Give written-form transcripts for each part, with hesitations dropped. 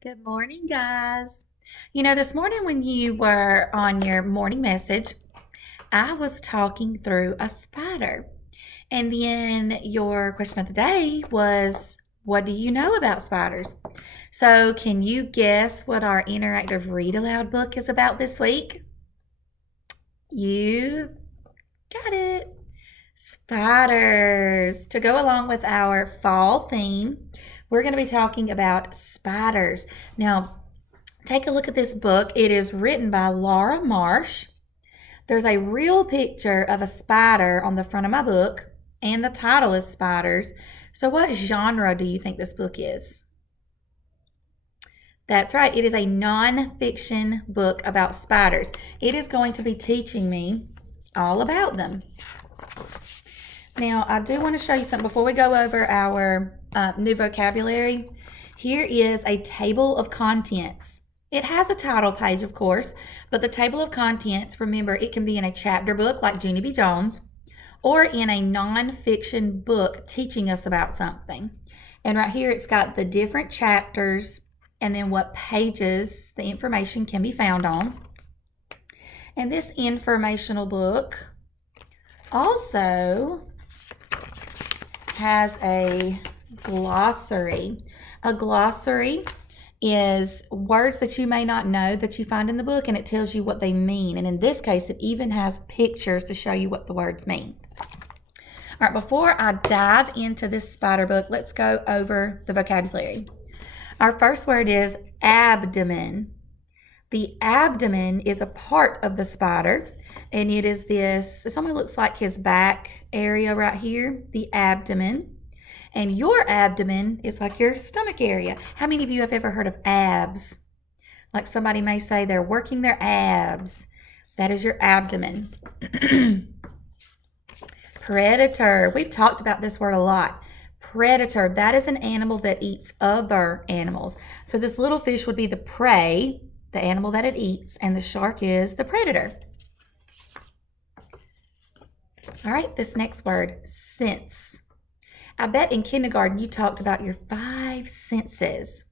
Good morning, guys. This morning when you were on your morning message, I was talking through a spider. And then your question of the day was, what do you know about spiders? So, can you guess what our interactive read aloud book is about this week? You got it. Spiders. To go along with our fall theme, we're going to be talking about spiders. Now, take a look at this book. It is written by Laura Marsh. There's a real picture of a spider on the front of my book, and the title is Spiders. So, what genre do you think this book is? That's right, it is a nonfiction book about spiders. It is going to be teaching me all about them. Now, I do want to show you something before we go over our new vocabulary. Here is a table of contents. It has a title page, of course, but the table of contents, remember, it can be in a chapter book like Junie B. Jones or in a nonfiction book teaching us about something. And right here, it's got the different chapters and then what pages the information can be found on. And this informational book also has a glossary. A glossary is words that you may not know that you find in the book, and it tells you what they mean. And in this case, it even has pictures to show you what the words mean. All right, before I dive into this spider book, let's go over the vocabulary. Our first word is abdomen. The abdomen is a part of the spider, and it is this, it almost looks like his back area right here, the abdomen. And your abdomen is like your stomach area. How many of you have ever heard of abs? Like somebody may say they're working their abs. That is your abdomen. Predator. We've talked about this word a lot. Predator, that is an animal that eats other animals. So this little fish would be the prey, the animal that it eats, and the shark is the predator. All right, this next word, sense. I bet in kindergarten you talked about your 5 senses: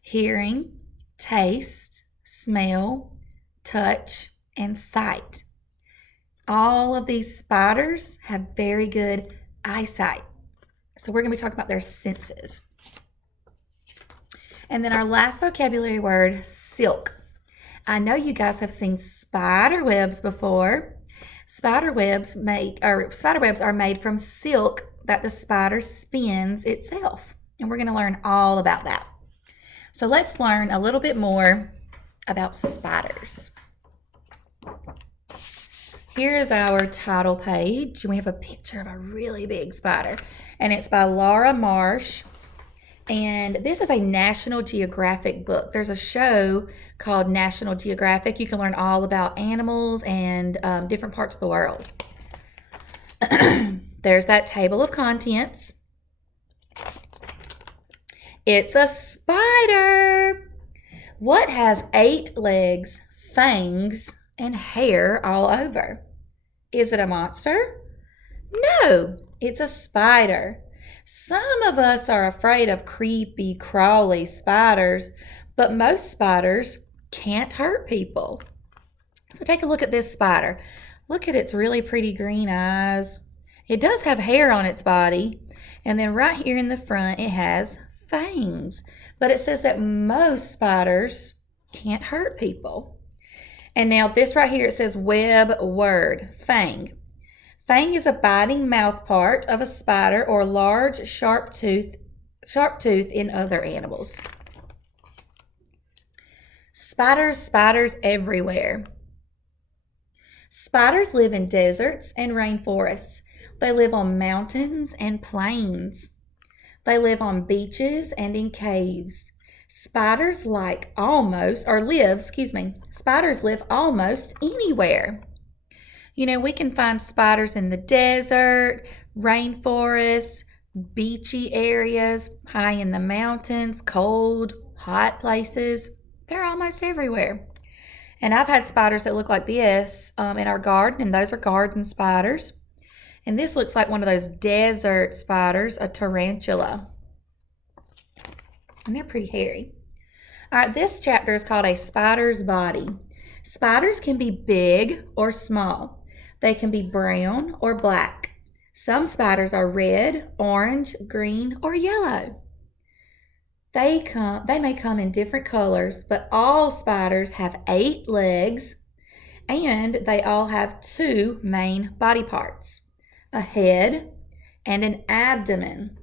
hearing, taste, smell, touch, and sight. All of these spiders have very good eyesight. So we're going to be talking about their senses. And then our last vocabulary word, silk. I know you guys have seen spider webs before. Spider webs are made from silk that the spider spins itself. And we're going to learn all about that. So let's learn a little bit more about spiders. Here is our title page. We have a picture of a really big spider, and it's by Laura Marsh. And this is a National Geographic book. There's a show called National Geographic. You can learn all about animals and different parts of the world. There's that table of contents. It's a spider. What has 8 legs, fangs, and hair all over? Is it a monster? No, it's a spider. Some of us are afraid of creepy, crawly spiders, but most spiders can't hurt people. So take a look at this spider. Look at its really pretty green eyes. It does have hair on its body, and then right here in the front it has fangs. But it says that most spiders can't hurt people. And now this right here, it says web word, fang. Fang is a biting mouth part of a spider or large sharp tooth in other animals. Spiders everywhere. Spiders live in deserts and rainforests. They live on mountains and plains. They live on beaches and in caves. Spiders live almost anywhere. We can find spiders in the desert, rainforests, beachy areas, high in the mountains, cold, hot places. They're almost everywhere. And I've had spiders that look like this in our garden, and those are garden spiders. And this looks like one of those desert spiders, a tarantula. And they're pretty hairy. All right, this chapter is called A Spider's Body. Spiders can be big or small. They can be brown or black. Some spiders are red, orange, green, or yellow. They may come in different colors, but all spiders have 8 legs, and they all have 2 main body parts, a head and an abdomen.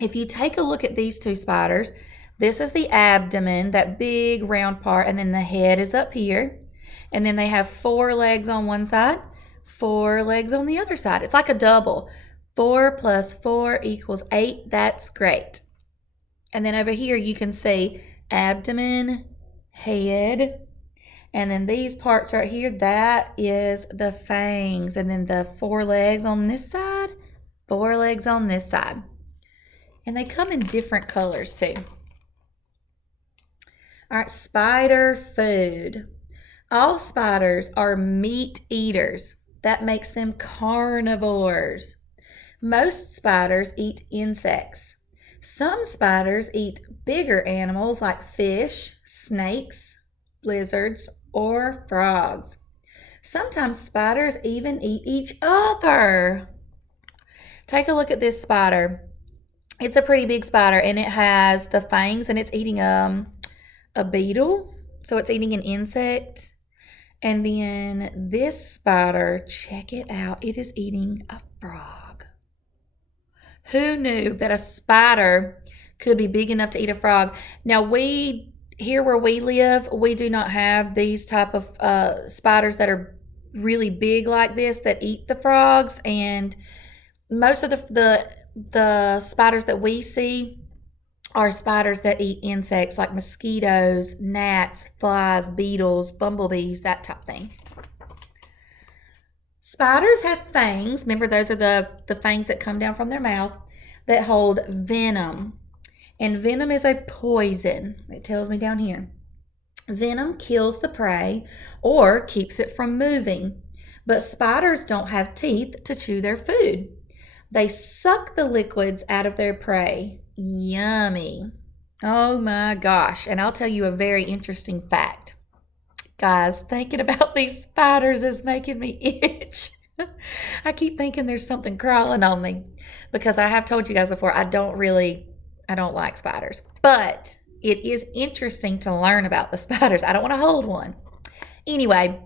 If you take a look at these 2 spiders, this is the abdomen, that big round part, and then the head is up here. And then they have 4 legs on one side, 4 legs on the other side. It's like a double. 4 plus 4 equals 8. That's great. And then over here you can see abdomen, head, and then these parts right here, that is the fangs. And then the 4 legs on this side, 4 legs on this side. And they come in different colors too. All right, spider food. All spiders are meat eaters. That makes them carnivores. Most spiders eat insects. Some spiders eat bigger animals like fish, snakes, lizards, or frogs. Sometimes spiders even eat each other. Take a look at this spider. It's a pretty big spider, and it has the fangs, and it's eating a beetle. So it's eating an insect. And then this spider, check it out, it is eating a frog. Who knew that a spider could be big enough to eat a frog? Now, here where we live, we do not have these type of spiders that are really big like this that eat the frogs. And most of the spiders that we see are spiders that eat insects like mosquitoes, gnats, flies, beetles, bumblebees, that type of thing. Spiders have fangs. Remember, those are the fangs that come down from their mouth that hold venom. And venom is a poison. It tells me down here. Venom kills the prey or keeps it from moving. But spiders don't have teeth to chew their food. They suck the liquids out of their prey. Yummy. Oh my gosh. And I'll tell you a very interesting fact. Guys, thinking about these spiders is making me itch. I keep thinking there's something crawling on me because I have told you guys before, I don't like spiders. But it is interesting to learn about the spiders. I don't want to hold one. Anyway,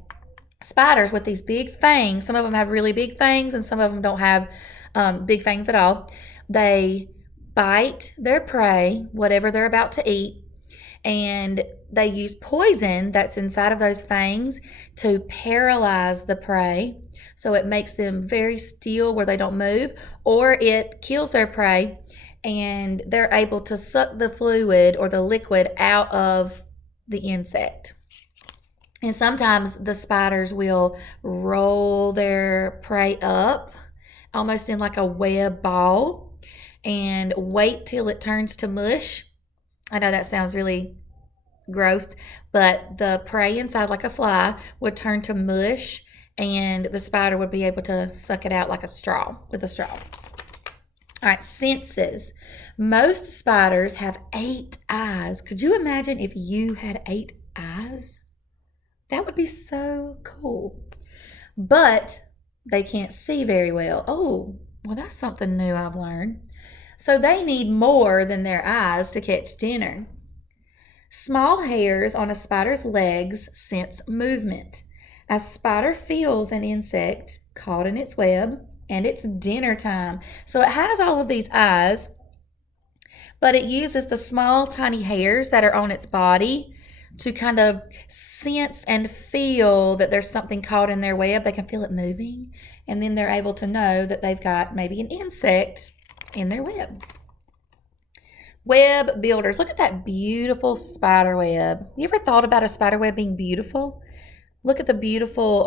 spiders with these big fangs, some of them have really big fangs and some of them don't have big fangs at all. They bite their prey, whatever they're about to eat, and they use poison that's inside of those fangs to paralyze the prey. So it makes them very still where they don't move, or it kills their prey and they're able to suck the fluid or the liquid out of the insect. And sometimes the spiders will roll their prey up almost in like a web ball and wait till it turns to mush. I know that sounds really gross, but the prey inside, like a fly, would turn to mush and the spider would be able to suck it out like a straw, with a straw. All right, senses. Most spiders have 8 eyes. Could you imagine if you had 8 eyes? That would be so cool. But they can't see very well. Oh, well, that's something new I've learned. So they need more than their eyes to catch dinner. Small hairs on a spider's legs sense movement. A spider feels an insect caught in its web, and it's dinner time. So it has all of these eyes, but it uses the small, tiny hairs that are on its body to kind of sense and feel that there's something caught in their web. They can feel it moving, and then they're able to know that they've got maybe an insect in their web. Web builders. Look at that beautiful spider web. You ever thought about a spider web being beautiful? Look at the beautiful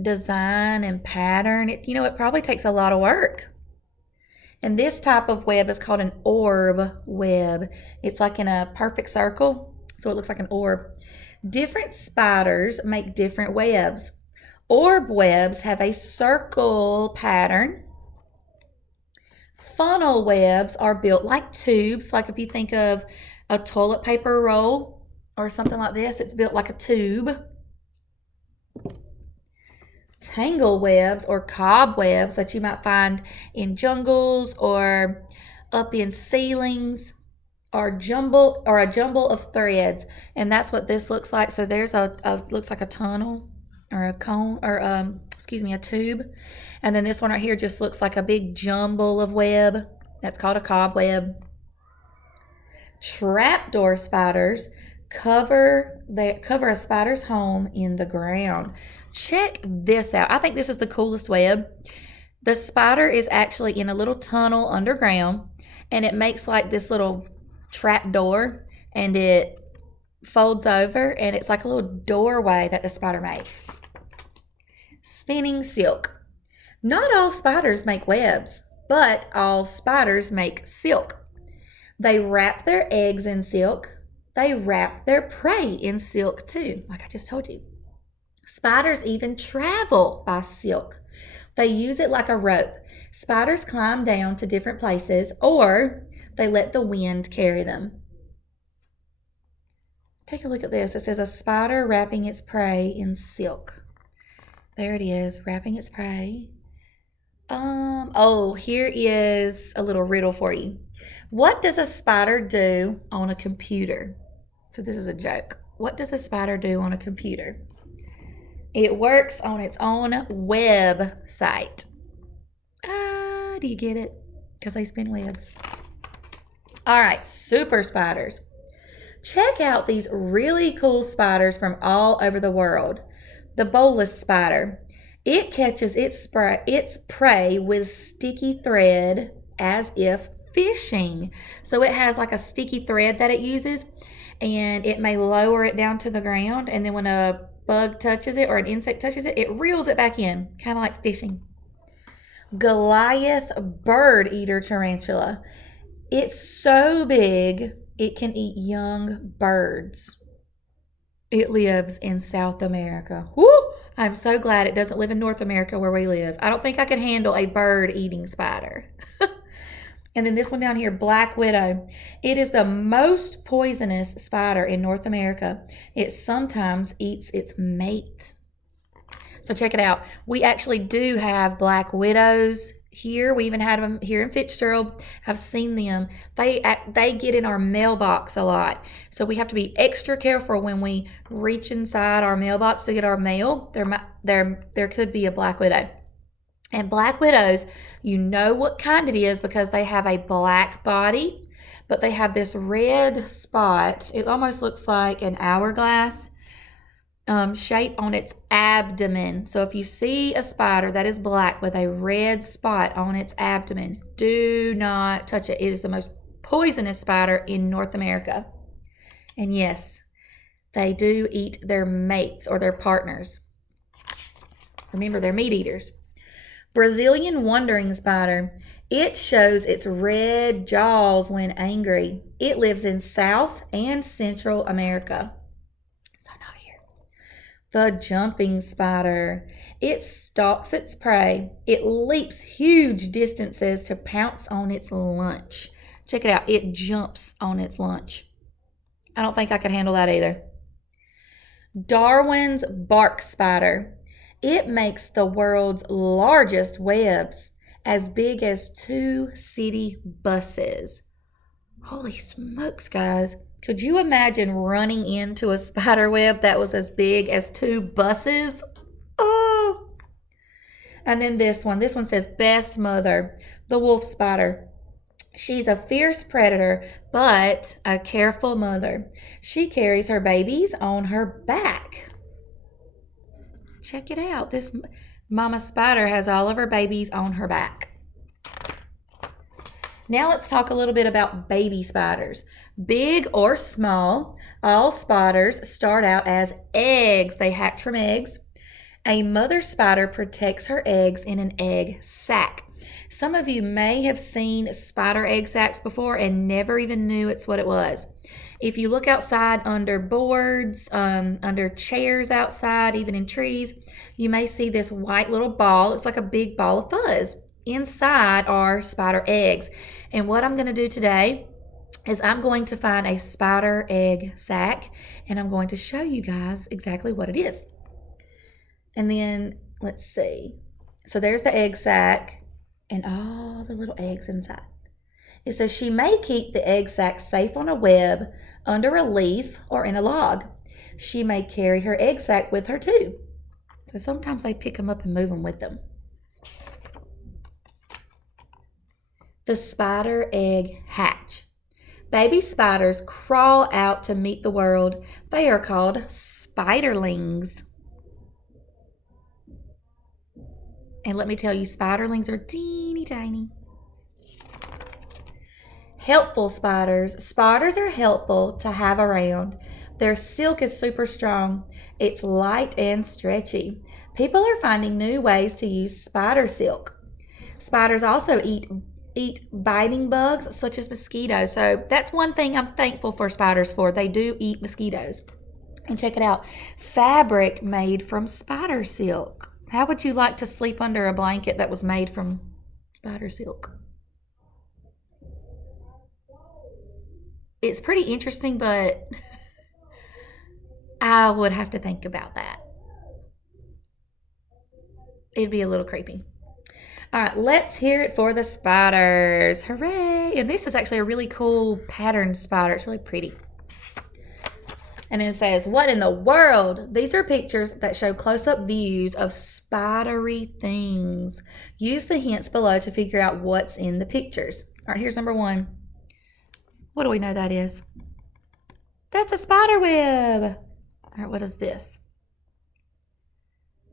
design and pattern. It probably takes a lot of work. And this type of web is called an orb web. It's like in a perfect circle, so it looks like an orb. Different spiders make different webs. Orb webs have a circle pattern. Funnel webs are built like tubes, like if you think of a toilet paper roll or something like this. It's built like a tube. Tangle webs or cobwebs that you might find in jungles or up in ceilings, or a jumble of threads, and that's what this looks like. So there's a looks like a tunnel or a cone or a tube, and then this one right here just looks like a big jumble of web. That's called a cobweb. Trapdoor spiders cover a spider's home in the ground. Check this out. I think this is the coolest web. The spider is actually in a little tunnel underground, and it makes like this little trap door, and it folds over, and it's like a little doorway that the spider makes. Spinning silk. Not all spiders make webs, but all spiders make silk. They wrap their eggs in silk. They wrap their prey in silk too, like I just told you. Spiders even travel by silk. They use it like a rope. Spiders climb down to different places, or they let the wind carry them. Take a look at this. It says a spider wrapping its prey in silk. There it is, wrapping its prey. Here is a little riddle for you. What does a spider do on a computer? So this is a joke. What does a spider do on a computer? It works on its own website. Do you get it? Because they spin webs. All right, super spiders. Check out these really cool spiders from all over the world. The bolus spider. It catches its prey with sticky thread as if fishing. So it has like a sticky thread that it uses, and it may lower it down to the ground, and then when a bug touches it or an insect touches it, it reels it back in, kind of like fishing. Goliath bird eater tarantula. It's so big it can eat young birds. It lives in South America. Woo! I'm so glad it doesn't live in North America where we live. I don't think I could handle a bird eating spider. And then this one down here, black widow. It is the most poisonous spider in North America. It sometimes eats its mate. So check it out. We actually do have black widows here. We even had them here in Fitzgerald. I've seen them. They get in our mailbox a lot. So we have to be extra careful when we reach inside our mailbox to get our mail. There could be a black widow. And black widows, you know what kind it is because they have a black body, but they have this red spot. It almost looks like an hourglass shape on its abdomen. So if you see a spider that is black with a red spot on its abdomen, do not touch it. It is the most poisonous spider in North America. And yes, they do eat their mates or their partners. Remember, they're meat eaters. Brazilian wandering spider. It shows its red jaws when angry. It lives in South and Central America. So not here. The jumping spider. It stalks its prey. It leaps huge distances to pounce on its lunch. Check it out. It jumps on its lunch. I don't think I could handle that either. Darwin's bark spider. It makes the world's largest webs, as big as 2 city buses. Holy smokes, guys. Could you imagine running into a spider web that was as big as 2 buses? Oh! And then this one says best mother, the wolf spider. She's a fierce predator, but a careful mother. She carries her babies on her back. Check it out. This mama spider has all of her babies on her back. Now let's talk a little bit about baby spiders. Big or small, all spiders start out as eggs. They hatch from eggs. A mother spider protects her eggs in an egg sac. Some of you may have seen spider egg sacs before and never even knew it's what it was. If you look outside under boards, under chairs outside, even in trees, you may see this white little ball. It's like a big ball of fuzz. Inside are spider eggs. And what I'm going to do today is I'm going to find a spider egg sac, and I'm going to show you guys exactly what it is. And then, let's see. So there's the egg sac and all the little eggs inside. It says she may keep the egg sac safe on a web, under a leaf, or in a log. She may carry her egg sac with her too. So sometimes they pick them up and move them with them. The spider egg hatch. Baby spiders crawl out to meet the world. They are called spiderlings. And let me tell you, spiderlings are teeny tiny. Helpful spiders. Spiders are helpful to have around. Their silk is super strong. It's light and stretchy. People are finding new ways to use spider silk. Spiders also eat biting bugs such as mosquitoes. So that's one thing I'm thankful for spiders for. They do eat mosquitoes. And check it out. Fabric made from spider silk. How would you like to sleep under a blanket that was made from spider silk? It's pretty interesting, but I would have to think about that. It'd be a little creepy. All right, let's hear it for the spiders. Hooray! And this is actually a really cool patterned spider. It's really pretty. And it says, what in the world? These are pictures that show close-up views of spidery things. Use the hints below to figure out what's in the pictures. All right, here's number one. What do we know that is? That's a spider web. All right, what is this?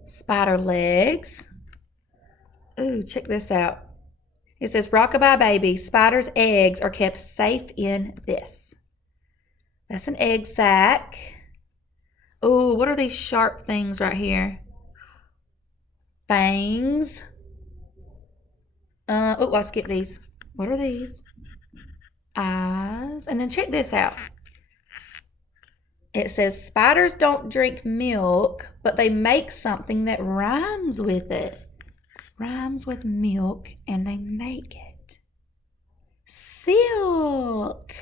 Spider legs. Ooh, check this out. It says, rockabye baby, spider's eggs are kept safe in this. That's an egg sac. Ooh, what are these sharp things right here? Fangs. Oh, I skipped these. What are these? Eyes. And then check this out. It says, spiders don't drink milk, but they make something that rhymes with it. Rhymes with milk, and they make it. Silk.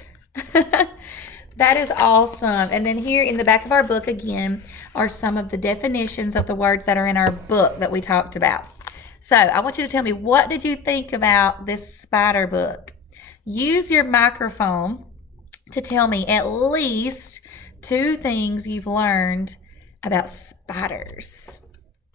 That is awesome. And then here in the back of our book again are some of the definitions of the words that are in our book that we talked about. So I want you to tell me, what did you think about this spider book? Use your microphone to tell me at least 2 things you've learned about spiders.